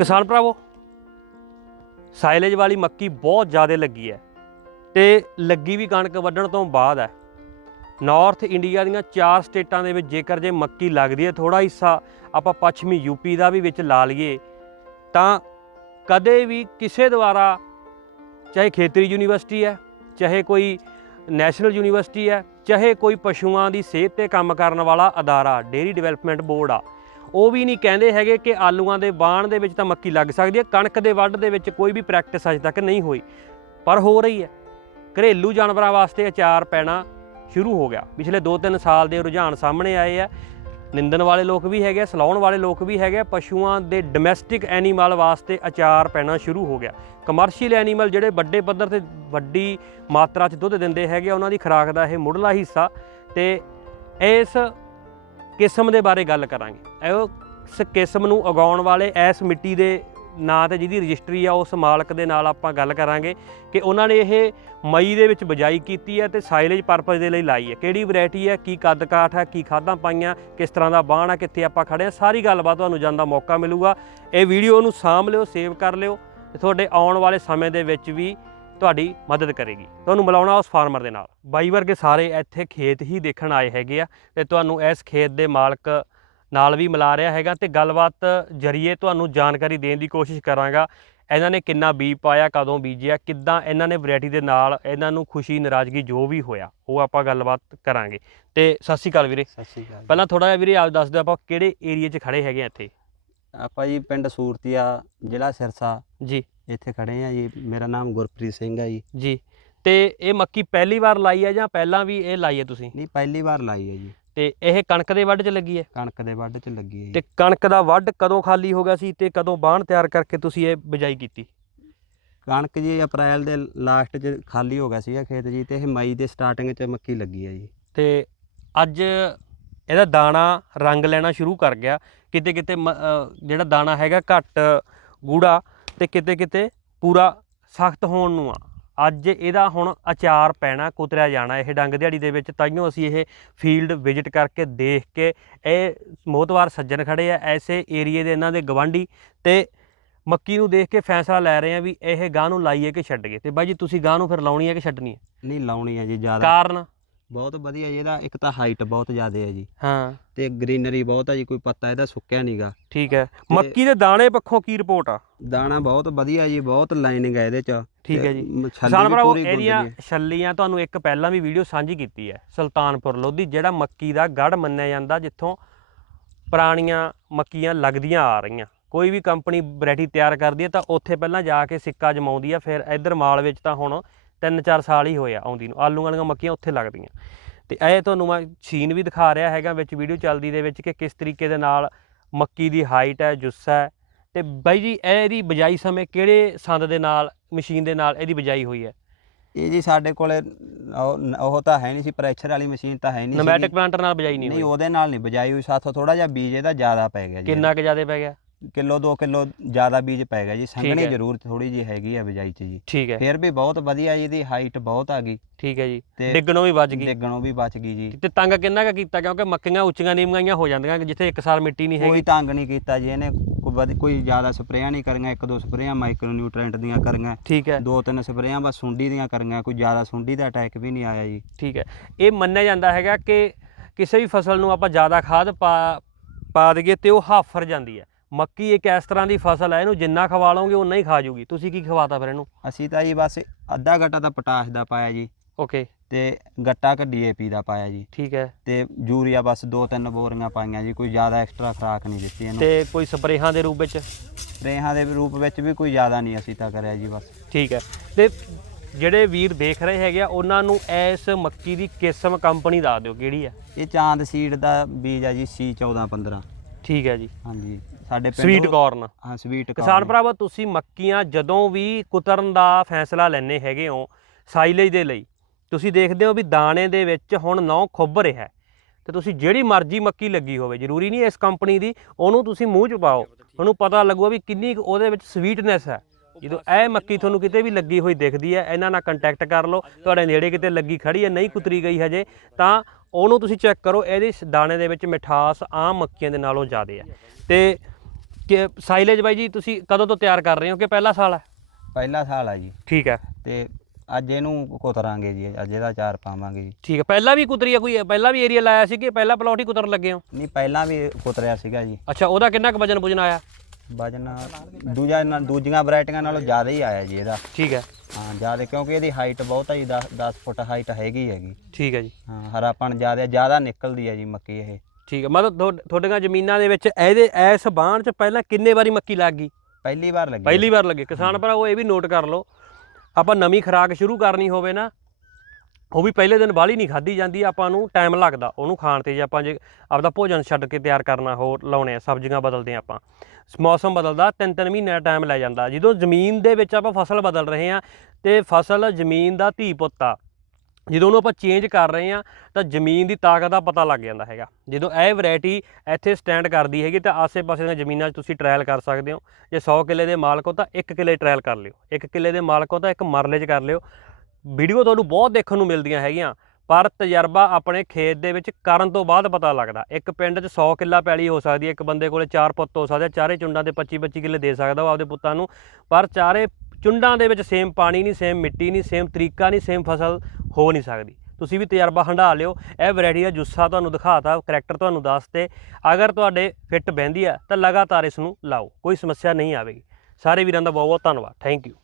ਕਿਸਾਨ ਭਰਾਵੋ, ਸਾਇਲੇਜ ਵਾਲੀ ਮੱਕੀ ਬਹੁਤ ਜ਼ਿਆਦਾ ਲੱਗੀ ਹੈ ਤੇ ਲੱਗੀ ਵੀ ਕਣਕ ਵੱਢਣ ਤੋਂ ਬਾਅਦ ਹੈ। ਨਾਰਥ ਇੰਡੀਆ ਦੀਆਂ ਚਾਰ ਸਟੇਟਾਂ ਦੇ ਵਿੱਚ ਜੇਕਰ ਜੇ ਮੱਕੀ ਲੱਗਦੀ ਹੈ ਥੋੜਾ ਹਿੱਸਾ ਆਪਾਂ ਪੱਛਮੀ ਯੂਪੀ ਦਾ ਵੀ ਵਿੱਚ ਲਾ ਲਈਏ, ਤਾਂ ਕਦੇ ਵੀ ਕਿਸੇ ਦੁਆਰਾ ਚਾਹੇ ਖੇਤਰੀ ਯੂਨੀਵਰਸਿਟੀ ਹੈ, ਚਾਹੇ ਕੋਈ ਨੈਸ਼ਨਲ ਯੂਨੀਵਰਸਿਟੀ ਹੈ, ਚਾਹੇ ਕੋਈ ਪਸ਼ੂਆਂ ਦੀ ਸਿਹਤ ਤੇ ਕੰਮ ਕਰਨ ਵਾਲਾ ਅਦਾਰਾ ਡੇਰੀ ਡਿਵੈਲਪਮੈਂਟ ਬੋਰਡ ਆ ਉਹ ਵੀ ਨਹੀਂ ਕਹਿੰਦੇ ਹੈਗੇ ਕਿ ਆਲੂਆਂ ਦੇ ਬਾਣ ਦੇ ਵਿੱਚ ਤਾਂ ਮੱਕੀ ਲੱਗ ਸਕਦੀ ਹੈ ਕਣਕ ਦੇ ਵੱਢ ਦੇ ਵਿੱਚ ਕੋਈ ਵੀ ਪ੍ਰੈਕਟਿਸ ਅਜੇ ਤੱਕ ਨਹੀਂ ਹੋਈ। ਪਰ ਹੋ ਰਹੀ ਹੈ। ਘਰੇਲੂ ਜਾਨਵਰਾਂ ਵਾਸਤੇ ਅਚਾਰ ਪੈਣਾ ਸ਼ੁਰੂ ਹੋ ਗਿਆ। ਪਿਛਲੇ 2-3 ਸਾਲ ਦੇ ਰੁਝਾਨ ਸਾਹਮਣੇ ਆਏ ਆ। ਨਿੰਦਣ ਵਾਲੇ ਲੋਕ ਵੀ ਹੈਗੇ ਆ, ਸਲਾਉਣ ਵਾਲੇ ਲੋਕ ਵੀ ਹੈਗੇ ਪਸ਼ੂਆਂ ਦੇ ਡੋਮੈਸਟਿਕ ਐਨੀਮਲ ਵਾਸਤੇ ਅਚਾਰ ਪੈਣਾ ਸ਼ੁਰੂ ਹੋ ਗਿਆ। ਕਮਰਸ਼ੀਅਲ ਐਨੀਮਲ ਜਿਹੜੇ ਵੱਡੇ ਪੱਧਰ ਤੇ ਵੱਡੀ ਮਾਤਰਾ 'ਚ ਦੁੱਧ ਦਿੰਦੇ ਹੈਗੇ ਆ, ਉਹਨਾਂ ਦੀ ਖੁਰਾਕ ਦਾ ਇਹ ਮੁੱਢਲਾ ਹਿੱਸਾ। ਤੇ ਇਸ ਕਿਸਮ ਦੇ ਬਾਰੇ ਗੱਲ ਕਰਾਂਗੇ। ਇਹ ਇਸ ਕਿਸਮ ਨੂੰ ਉਗਾਉਣ ਵਾਲੇ, ਇਸ ਮਿੱਟੀ ਦੇ ਨਾਂ ਤੇ ਜਿਹਦੀ ਰਜਿਸਟਰੀ ਆ, ਉਸ ਮਾਲਕ ਦੇ ਨਾਲ ਆਪਾਂ ਗੱਲ ਕਰਾਂਗੇ ਕਿ ਉਹਨਾਂ ਨੇ ਇਹ ਮਈ ਦੇ ਵਿੱਚ ਬਜਾਈ ਕੀਤੀ ਹੈ ਤੇ ਸਾਈਲੇਜ ਪਰਪਸ ਦੇ ਲਈ ਲਾਈ ਹੈ। ਕਿਹੜੀ ਵੈਰਾਈਟੀ ਹੈ, ਕੀ ਕੱਦ ਕਾਠ ਹੈ, ਕੀ ਖਾਦਾਂ ਪਾਈਆਂ, ਕਿਸ ਤਰ੍ਹਾਂ ਦਾ ਬਾਣ ਆ ਕਿੱਥੇ ਆਪਾਂ ਖੜੇ ਆ ਸਾਰੀ ਗੱਲਬਾਤ ਤੁਹਾਨੂੰ ਜਾਣ ਦਾ ਮੌਕਾ ਮਿਲੂਗਾ। ਇਹ ਵੀਡੀਓ ਨੂੰ ਸਾਂਭ ਲਿਓ ਸੇਵ ਕਰ ਲਿਓ ਤੇ ਤੁਹਾਡੇ ਆਉਣ ਵਾਲੇ ਸਮੇਂ ਦੇ ਵਿੱਚ ਵੀ ਤੁਹਾਡੀ ਮਦਦ ਕਰੇਗੀ। ਤੁਹਾਨੂੰ ਮਿਲਾਉਣਾ ਉਸ ਫਾਰਮਰ ਦੇ ਨਾਲ। ਬਾਈ ਵਰਗੇ ਸਾਰੇ ਇੱਥੇ ਖੇਤ ਹੀ ਦੇਖਣ ਆਏ ਹੈਗੇ ਆ ਤੇ ਤੁਹਾਨੂੰ ਇਸ ਖੇਤ ਦੇ ਮਾਲਕ ਨਾਲ ਵੀ ਮਿਲਾ ਰਿਹਾ ਹੈਗਾ ਤੇ ਗੱਲਬਾਤ ਜਰੀਏ ਤੁਹਾਨੂੰ ਜਾਣਕਾਰੀ ਦੇਣ ਦੀ ਕੋਸ਼ਿਸ਼ ਕਰਾਂਗਾ। ਇਹਨਾਂ ਨੇ ਕਿੰਨਾ ਬੀਜ ਪਾਇਆ ਕਦੋਂ ਬੀਜਿਆ ਕਿੱਦਾਂ ਇਹਨਾਂ ਨੇ ਵੈਰਾਈਟੀ ਦੇ ਨਾਲ ਇਹਨਾਂ ਨੂੰ ਖੁਸ਼ੀ ਨਾਰਾਜ਼ਗੀ ਜੋ ਵੀ ਹੋਇਆ ਉਹ ਆਪਾਂ ਗੱਲਬਾਤ ਕਰਾਂਗੇ। ਤੇ ਸਤਿ ਸ਼੍ਰੀ ਅਕਾਲ ਵੀਰੇ। ਸਤਿ ਸ਼੍ਰੀ ਅਕਾਲ ਪਹਿਲਾਂ ਥੋੜਾ ਜਿਹਾ ਵੀਰੇ ਆਪ ਦੱਸ ਦਿਓ ਆਪਾਂ ਕਿਹੜੇ ਏਰੀਆ 'ਚ ਖੜੇ ਹੈਗੇ ਆ ਇੱਥੇ? ਆਪਾਂ ਜੀ ਪਿੰਡ ਸੂਰਤੀਆ ਜ਼ਿਲ੍ਹਾ ਸਿਰਸਾ। ਜੀ। ਇੱਥੇ ਖੜੇ ਆ ਜੀ। ਮੇਰਾ ਨਾਮ ਗੁਰਪ੍ਰੀਤ ਸਿੰਘ ਆ ਜੀ। ਜੀ। ਤੇ ਇਹ ਮੱਕੀ ਪਹਿਲੀ ਵਾਰ ਲਾਈ ਹੈ ਜਾਂ ਪਹਿਲਾਂ ਵੀ ਇਹ ਲਾਈ ਹੈ ਤੁਸੀਂ? ਨਹੀਂ ਪਹਿਲੀ ਵਾਰ ਲਾਈ ਹੈ ਜੀ। ਤੇ ਇਹ ਕਣਕ ਦੇ ਵੱਢ 'ਚ ਲੱਗੀ ਹੈ ਕਣਕ ਦੇ ਵੱਢ 'ਚ ਲੱਗੀ ਹੈ ਤੇ ਜੀ ਕਣਕ ਦਾ ਵੱਢ ਕਦੋਂ ਖਾਲੀ ਹੋ ਗਿਆ ਸੀ ਤੇ ਕਦੋਂ ਬਾਣ ਤਿਆਰ ਕਰਕੇ ਤੁਸੀਂ ਇਹ ਬਿਜਾਈ ਕੀਤੀ? ਕਣਕ ਜੀ ਅਪ੍ਰੈਲ ਦੇ ਲਾਸਟ 'ਚ ਖਾਲੀ ਹੋ ਗਿਆ ਸੀਗਾ ਖੇਤ ਜੀ ਤੇ ਇਹ ਮਈ ਦੇ ਸਟਾਰਟਿੰਗ 'ਚ ਮੱਕੀ ਲੱਗੀ ਹੈ ਜੀ। ਤੇ ਅੱਜ ਇਹਦਾ ਦਾਣਾ ਰੰਗ ਲੈਣਾ ਸ਼ੁਰੂ ਕਰ ਗਿਆ। ਕਿਤੇ ਕਿਤੇ ਜਿਹੜਾ ਦਾਣਾ ਹੈਗਾ ਘੱਟ ਗੂੜਾ ਤੇ ਕਿਤੇ ਕਿਤੇ ਪੂਰਾ ਸਖਤ ਹੋਣ ਨੂੰ ਆ। ਅੱਜ ਇਹਦਾ ਹੁਣ ਅਚਾਰ ਪੈਣਾ ਕੁਤਰਿਆ ਜਾਣਾ ਇਹ ਡੰਗ ਦਿਹਾੜੀ ਦੇ ਵਿੱਚ ਤਾਈਓ ਅਸੀਂ ਇਹ ਫੀਲਡ ਵਿਜ਼ਿਟ ਕਰਕੇ ਦੇਖ ਕੇ ਇਹ ਮੋਤਵਾਰ ਸੱਜਣ ਖੜੇ ਆ ਐਸੇ ਏਰੀਏ ਦੇ ਇਹਨਾਂ ਦੇ ਗਵਾਂਢੀ ਤੇ ਮੱਕੀ ਨੂੰ ਦੇਖ ਕੇ ਫੈਸਲਾ ਲੈ ਰਹੇ ਆ ਵੀ ਇਹ ਗਾਂ ਨੂੰ ਲਾਈਏ ਕਿ ਛੱਡੀਏ ਤੇ ਬਾਈ ਜੀ ਤੁਸੀਂ ਗਾਂ ਨੂੰ ਫਿਰ ਲਾਉਣੀ ਹੈ ਕਿ ਛੱਡਣੀ ਹੈ ਨਹੀਂ ਲਾਉਣੀ ਹੈ ਜੀ ਜ਼ਿਆਦਾ। ਕਾਰਨ? ਬਹੁਤ ਵਧੀਆ ਜੀ ਇਹਦਾ ਇੱਕ ਤਾਂ ਹਾਈਟ ਬਹੁਤ ਜ਼ਿਆਦਾ ਹੈ ਜੀ। ਹਾਂ। ਤੇ ਗ੍ਰੀਨਰੀ ਬਹੁਤ ਹੈ ਜੀ ਕੋਈ ਪੱਤਾ ਇਹਦਾ ਸੁੱਕਿਆ ਨਹੀਂਗਾ ਠੀਕ ਹੈ। ਮੱਕੀ ਦੇ ਦਾਣੇ ਪੱਖੋਂ ਕੀ ਰਿਪੋਰਟ ਆ? ਦਾਣਾ ਬਹੁਤ ਵਧੀਆ ਜੀ ਬਹੁਤ ਲਾਈਨਿੰਗ ਹੈ ਇਹਦੇ 'ਚ। ਠੀਕ ਹੈ ਜੀ। ਤੇ ਛੱਲੀ ਕਿਸਾਨ ਵੀ ਭਰਾਵੋ ਪੂਰੀ ਗੁੰਦਲੀ ਇਹਦੀਆਂ। ਛੱਲੀਆਂ ਤੁਹਾਨੂੰ ਇੱਕ ਪਹਿਲਾਂ ਵੀ ਵੀਡੀਓ ਸਾਂਝੀ ਕੀਤੀ ਹੈ ਸੁਲਤਾਨਪੁਰ ਲੋਧੀ ਜਿਹੜਾ ਮੱਕੀ ਦਾ ਗੜ ਮੰਨਿਆ ਜਾਂਦਾ ਜਿੱਥੋਂ ਪੁਰਾਣੀਆਂ ਮੱਕੀਆਂ ਲੱਗਦੀਆਂ ਆ ਰਹੀਆਂ। ਕੋਈ ਵੀ ਕੰਪਨੀ ਵੈਰਾਈਟੀ ਤਿਆਰ ਕਰਦੀ ਹੈ ਤਾਂ ਉੱਥੇ ਪਹਿਲਾਂ ਜਾ ਕੇ ਸਿੱਕਾ ਜਮਾਉਂਦੀ ਆ ਫਿਰ ਇੱਧਰ ਮਾਲ ਵਿੱਚ ਤਾਂ ਹੁਣ 3-4 ਸਾਲ ਹੀ ਹੋਇਆ ਆਉਂਦੀ ਨੂੰ। ਆਲੂ ਵਾਲੀਆਂ ਮੱਕੀਆਂ ਉੱਥੇ ਲੱਗਦੀਆਂ। ਤੇ ਇਹ ਤੁਹਾਨੂੰ ਮੈਂ ਸੀਨ ਵੀ ਦਿਖਾ ਰਿਹਾ ਹੈਗਾ ਵਿੱਚ ਵੀਡੀਓ ਚੱਲਦੀ ਦੇ ਵਿੱਚ ਕਿ ਕਿਸ ਤਰੀਕੇ ਦੇ ਨਾਲ ਮੱਕੀ ਦੀ ਹਾਈਟ ਹੈ ਜੁੱਸਾ ਹੈ। ਤੇ ਬਾਈ ਜੀ ਇਹ ਇਹਦੀ ਬਜਾਈ ਸਮੇਂ ਕਿਹੜੇ ਸੰਦ ਦੇ ਨਾਲ ਮਸ਼ੀਨ ਦੇ ਨਾਲ ਇਹਦੀ ਬਜਾਈ ਹੋਈ ਹੈ? ਇਹ ਜੀ ਸਾਡੇ ਕੋਲੇ ਉਹ ਤਾਂ ਹੈ ਨਹੀਂ ਸੀ ਪ੍ਰੈਸ਼ਰ ਵਾਲੀ ਮਸ਼ੀਨ ਤਾਂ ਹੈ ਨਹੀਂ ਨੋਮੈਟਿਕ। ਪਲਾਂਟਰ ਨਾਲ ਬਜਾਈ ਨਹੀਂ ਨਹੀਂ ਹੋਈ। ਉਹਦੇ ਨਾਲ ਨਹੀਂ ਬਜਾਈ ਹੋਈ ਸਾਥੋਂ ਥੋੜਾ ਜਿਹਾ ਬੀਜ ਇਹਦਾ ਜ਼ਿਆਦਾ ਪੈ ਗਿਆ ਜੀ। ਕਿੰਨਾ ਕੁ ਜ਼ਿਆਦਾ ਪੈ ਗਿਆ? ਕਿਲੋ 2 ਕਿਲੋ ਜ਼ਿਆਦਾ ਬੀਜ ਪੈ ਗਿਆ ਜੀ ਸੰਘਣੀ ਹੈ। ਜ਼ਰੂਰ ਥੋੜੀ ਜੀ ਹੈਗੀ ਆ ਬਜਾਈ 'ਚ ਜੀ। ਠੀਕ ਹੈ। ਫਿਰ ਵੀ ਬਹੁਤ ਵਧੀਆ ਜੀ ਇਹਦੀ ਹਾਈਟ ਬਹੁਤ ਆ ਗਈ। ਠੀਕ ਹੈ ਜੀ। ਤੇ ਡਿੱਗਣੋਂ ਵੀ ਬਚ ਗਈ। ਡਿੱਗਣੋਂ ਵੀ ਬਚ ਗਈ ਜੀ। ਤੇ ਤੰਗ ਕਿੰਨਾ ਕੁ ਕੀਤਾ? ਕਿਉਂਕਿ ਮੱਕੀਆਂ ਉੱਚੀਆਂ ਨੀਵੀਆਂ ਹੋ ਜਾਂਦੀਆਂ ਜਿੱਥੇ ਇੱਕ ਸਾਲ ਮਿੱਟੀ ਨਹੀਂ ਕੋਈ ਹੈਗੀ। ਤੰਗ ਨਹੀਂ ਕੀਤਾ ਜੀ ਇਹਨੇ ਕੋਈ ਵਧ- ਕੋਈ ਜ਼ਿਆਦਾ ਸਪਰੇਆਂ ਨਹੀਂ ਕਰੀਆਂ ਇੱਕ ਦੋ ਸਪਰੇਆਂ ਮਾਈਕਰੋ ਨਿਊਟ੍ਰੈਂਟ ਦੀਆਂ ਕਰੀਆਂ। ਠੀਕ ਹੈ। ਦੋ ਤਿੰਨ ਸਪਰੇਆਂ ਬਸ ਸੁੰਡੀ ਦੀਆਂ ਕਰੀਆਂ ਕੋਈ ਜ਼ਿਆਦਾ ਸੁੰਡੀ ਦਾ ਅਟੈਕ ਵੀ ਨਹੀਂ ਆਇਆ ਜੀ। ਠੀਕ ਹੈ। ਇਹ ਮੰਨਿਆ ਜਾਂਦਾ ਹੈਗਾ ਕਿ ਕਿਸੇ ਵੀ ਫਸਲ ਨੂੰ ਆਪਾਂ ਜ਼ਿਆਦਾ ਖਾਦ ਪਾ ਪਾ ਦਈਏ ਤੇ ਉਹ ਹਾਫਰ ਜਾਂਦੀ ਹੈ। ਮੱਕੀ ਇੱਕ ਇਸ ਤਰ੍ਹਾਂ ਦੀ ਫਸਲ ਹੈ ਇਹਨੂੰ ਜਿੰਨਾ ਖਵਾ ਲਓਗੇ ਉਨਾ ਹੀ ਖਾ ਜੂਗੀ। ਤੁਸੀਂ ਕੀ ਖਵਾਤਾ ਫਿਰ ਇਹਨੂੰ? ਅਸੀਂ ਤਾਂ ਜੀ ਬਸ ਅੱਧਾ ਗੱਟਾ ਤਾਂ ਪਟਾਸ਼ ਦਾ ਪਾਇਆ ਜੀ। ਓਕੇ। ਤੇ ਗੱਟਾ ਕ ਡੀਏਪੀ ਦਾ ਪਾਇਆ ਜੀ। ਠੀਕ ਹੈ। ਤੇ ਯੂਰੀਆ ਬਸ ਦੋ ਤਿੰਨ ਬੋਰੀਆਂ ਪਾਈਆਂ ਜੀ ਕੋਈ ਜ਼ਿਆਦਾ ਐਕਸਟਰਾ ਖੁਰਾਕ ਨਹੀਂ ਦਿੱਤੀ ਇਹਨੂੰ। ਤੇ ਕੋਈ ਸਪਰੇਹਾਂ ਦੇ ਰੂਪ ਵਿੱਚ? ਰੇਹਾਂ ਦੇ ਰੂਪ ਵਿੱਚ ਵੀ ਕੋਈ ਜ਼ਿਆਦਾ ਨਹੀਂ ਅਸੀਂ ਤਾਂ ਕਰਿਆ ਜੀ ਬਸ। ਠੀਕ ਹੈ। ਤੇ ਜਿਹੜੇ ਵੀਰ ਦੇਖ ਰਹੇ ਹੈਗੇ ਆ ਉਹਨਾਂ ਨੂੰ ਇਸ ਮੱਕੀ ਦੀ ਕਿਸਮ ਕੰਪਨੀ ਦੱਸ ਦਿਓ ਕਿਹੜੀ ਹੈ? ਇਹ ਚਾਂਦ ਸੀਡ ਦਾ ਬੀਜ ਆ ਜੀ ਸੀ 1415 ਠੀਕ ਹੈ ਜੀ। ਹਾਂਜੀ। ਸਾਡੇ ਪਿੰਡ ਸਵੀਟ ਕਾਰਨ। ਹਾਂ ਸਵੀਟ ਕਿਸਾਨ ਭਰਾਵੋ ਤੁਸੀਂ ਮੱਕੀਆਂ ਜਦੋਂ ਵੀ ਕੁਤਰਨ ਦਾ ਫੈਸਲਾ ਲੈਣੇ ਹੈਗੇ ਹੋ ਸਾਈਲੇਜ ਦੇ ਲਈ ਤੁਸੀਂ ਦੇਖਦੇ ਹੋ ਵੀ ਦਾਣੇ ਦੇ ਵਿੱਚ ਹੁਣ ਨੌ ਖੁੱਭ ਰਿਹਾ ਤੇ ਤੁਸੀਂ ਜਿਹੜੀ ਮਰਜ਼ੀ ਮੱਕੀ ਲੱਗੀ ਹੋਵੇ ਜ਼ਰੂਰੀ ਨਹੀਂ ਇਸ ਕੰਪਨੀ ਦੀ ਉਹਨੂੰ ਤੁਸੀਂ ਮੂੰਹ ਚ ਪਾਓ। ਤੁਹਾਨੂੰ ਪਤਾ ਲੱਗੂਗਾ ਵੀ ਕਿੰਨੀ ਉਹਦੇ ਵਿੱਚ ਸਵੀਟਨੈਸ ਹੈ। ਜਦੋਂ ਇਹ ਮੱਕੀ ਤੁਹਾਨੂੰ ਕਿਤੇ ਵੀ ਲੱਗੀ ਹੋਈ ਦਿਖਦੀ ਹੈ ਇਹਨਾਂ ਨਾਲ ਕੰਟੈਕਟ ਕਰ ਲਓ। ਤੁਹਾਡੇ ਨੇੜੇ ਕਿਤੇ ਲੱਗੀ ਖੜੀ ਹੈ ਨਹੀਂ ਕੁਤਰੀ ਗਈ ਹਜੇ ਤਾਂ ਉਹਨੂੰ ਤੁਸੀਂ ਚੈੱਕ ਕਰੋ ਇਹਦੇ ਦਾਣੇ ਦੇ ਵਿੱਚ ਮਿਠਾਸ ਆਮ ਮੱਕੀਆਂ ਦੇ ਨਾਲੋਂ ਜ਼ਿਆਦਾ ਹੈ। ਤੇ ਕਿ ਸਾਈਲੇਜ ਬਾਈ ਜੀ ਤੁਸੀਂ ਕਦੋਂ ਤੋਂ ਤਿਆਰ ਕਰ ਰਹੇ ਹੋ ਕਿ ਪਹਿਲਾ ਸਾਲ ਹੈ ਪਹਿਲਾ ਸਾਲ ਆ ਜੀ। ਠੀਕ ਹੈ ਤੇ ਅੱਜ ਇਹਨੂੰ ਕੁਤਰਾਂਗੇ ਜੀ ਅੱਜ ਇਹਦਾ ਚਾਰ ਪਾਵਾਂਗੇ ਜੀ। ਠੀਕ ਹੈ ਪਹਿਲਾਂ ਵੀ ਕੁਤਰੀਆ ਕੋਈ ਪਹਿਲਾਂ ਵੀ ਏਰੀਆ ਲਾਇਆ ਸੀ ਕਿ ਪਹਿਲਾ ਪਲਾਟ ਹੀ ਕੁਤਰਨ ਲੱਗੇ ਹੋ? ਨਹੀਂ ਪਹਿਲਾਂ ਵੀ ਕੁਤਰਿਆ ਸੀਗਾ ਜੀ। ਅੱਛਾ ਉਹਦਾ ਕਿੰਨਾ ਕੁ ਵਜਨ ਵੁਜਨ ਆਇਆ? ਵਜਨ ਦੂਜਾ ਨਾਲ ਦੂਜੀਆਂ ਵੈਰਾਈਟੀਆਂ ਨਾਲੋਂ ਜ਼ਿਆਦਾ ਹੀ ਆਇਆ ਜੀ ਇਹਦਾ। ਠੀਕ ਹੈ ਹਾਂ ਜ਼ਿਆਦਾ ਕਿਉਂਕਿ ਇਹਦੀ ਹਾਈਟ ਬਹੁਤ ਹੈ ਜੀ 10 10 ਫੁੱਟ ਹਾਈਟ ਹੈਗੀ ਹੈਗੀ। ਠੀਕ ਹੈ ਜੀ। ਹਾਂ ਹਰਾਪਣ ਜ਼ਿਆਦਾ ਜ਼ਿਆਦਾ ਨਿਕਲਦੀ ਹੈ ਜੀ ਮੱਕੀ ਇਹ। ਠੀਕ ਹੈ ਮਤਲਬ ਤੁਹਾਡ- ਤੁਹਾਡੀਆਂ ਜ਼ਮੀਨਾਂ ਦੇ ਵਿੱਚ ਇਹਦੇ ਇਸ ਬਾਣ 'ਚ ਪਹਿਲਾਂ ਕਿੰਨੇ ਵਾਰੀ ਮੱਕੀ ਲੱਗ ਗਈ? ਪਹਿਲੀ ਵਾਰ ਲੱਗੀ ਪਹਿਲੀ ਵਾਰ ਲੱਗੇ। ਕਿਸਾਨ ਭਰਾਵੋ ਇਹ ਵੀ ਨੋਟ ਕਰ ਲਓ। ਆਪਾਂ ਨਵੀਂ ਖੁਰਾਕ ਸ਼ੁਰੂ ਕਰਨੀ ਹੋਵੇ ਨਾ ਉਹ ਵੀ ਪਹਿਲੇ ਦਿਨ ਬਾਹਲੀ ਨਹੀਂ ਖਾਧੀ ਜਾਂਦੀ ਆਪਾਂ ਨੂੰ ਟਾਈਮ ਲੱਗਦਾ। ਉਹਨੂੰ ਖਾਣ ਤੇ ਜੇ ਆਪਾਂ ਜੇ ਆਪਦਾ ਭੋਜਨ ਛੱਡ ਕੇ ਤਿਆਰ ਕਰਨਾ ਹੋਰ ਲਾਉਣੇ ਆ ਸਬਜ਼ੀਆਂ ਬਦਲਦੇ ਆ ਆਪਾਂ। ਮੌਸਮ ਬਦਲਦਾ ਤਿੰਨ ਤਿੰਨ ਮਹੀਨੇ ਦਾ ਟਾਈਮ ਲੈ ਜਾਂਦਾ। ਜਦੋਂ ਜ਼ਮੀਨ ਦੇ ਵਿੱਚ ਆਪਾਂ ਫਸਲ ਬਦਲ ਰਹੇ ਆ ਤੇ ਫਸਲ ਜ਼ਮੀਨ ਦਾ ਧੀ ਪੁੱਤ ਆ। ਜਦੋਂ ਉਹਨੂੰ ਆਪਾਂ ਚੇਂਜ ਕਰ ਰਹੇ ਆ ਤਾਂ ਜ਼ਮੀਨ ਦੀ ਤਾਕਤ ਦਾ ਪਤਾ ਲੱਗ ਜਾਂਦਾ ਹੈਗਾ। ਜਦੋਂ ਇਹ ਵੈਰਾਈਟੀ ਇੱਥੇ ਸਟੈਂਡ ਕਰਦੀ ਹੈਗੀ, ਤਾਂ ਆਸੇ-ਪਾਸੇ ਦੀਆਂ ਜ਼ਮੀਨਾਂ 'ਚ ਤੁਸੀਂ ਟ੍ਰਾਇਲ ਕਰ ਸਕਦੇ ਹੋ। ਜੇ 100 ਕਿੱਲੇ ਦੇ ਮਾਲਕ ਹੋ, ਤਾਂ 1 ਕਿੱਲੇ ਟ੍ਰਾਇਲ ਕਰ ਲਿਓ। 1 ਕਿੱਲੇ ਦੇ ਮਾਲਕ ਹੋ, ਤਾਂ ਇੱਕ ਮਰਲੇ 'ਚ ਕਰ ਲਿਓ। ਵੀਡੀਓ ਤੁਹਾਨੂੰ ਬਹੁਤ ਦੇਖਣ ਨੂੰ ਮਿਲਦੀਆਂ ਹੈਗੀਆਂ, ਪਰ ਤਜਰਬਾ ਆਪਣੇ ਖੇਤ ਦੇ ਵਿੱਚ ਕਰਨ ਤੋਂ ਬਾਅਦ ਪਤਾ ਲੱਗਦਾ। ਇੱਕ ਪਿੰਡ 'ਚ 100 ਕਿੱਲਾ ਪੈਲੀ ਹੋ ਸਕਦੀ ਹੈ, ਇੱਕ ਬੰਦੇ ਕੋਲੇ ਚਾਰ ਪੁੱਤ ਹੋ ਸਕਦੇ ਆ, ਚਾਰੇ ਚੁੰਡਾਂ ਦੇ 25 25 ਕਿੱਲੇ ਦੇ ਸਕਦਾ ਉਹ ਆਪਦੇ ਪੁੱਤਾਂ ਨੂੰ। ਪਰ ਚਾਰੇ ਚੁੰਡਾਂ ਦੇ ਵਿੱਚ ਸੇਮ ਪਾਣੀ ਨਹੀਂ ਸੇਮ ਮਿੱਟੀ ਨਹੀਂ ਸੇਮ ਤਰੀਕਾ ਨਹੀਂ ਸੇਮ ਫਸਲ ਹੋ ਨਹੀਂ ਸਕਦੀ। ਤੁਸੀਂ ਵੀ ਤਜਰਬਾ ਹੰਢਾ ਲਿਓ। ਇਹ ਵੈਰਾਈਟੀ ਦਾ ਜੁੱਸਾ ਤੁਹਾਨੂੰ ਦਿਖਾਤਾ, ਕਰੈਕਟਰ ਤੁਹਾਨੂੰ ਦੱਸਤੇ। ਅਗਰ ਤੁਹਾਡੇ ਫਿੱਟ ਬਹਿੰਦੀ ਆ, ਤਾਂ ਲਗਾਤਾਰ ਇਸ ਨੂੰ ਲਾਓ। ਕੋਈ ਸਮੱਸਿਆ ਨਹੀਂ ਆਵੇਗੀ। ਸਾਰੇ ਵੀਰਾਂ ਦਾ ਬਹੁਤ ਬਹੁਤ ਧੰਨਵਾਦ। Thank you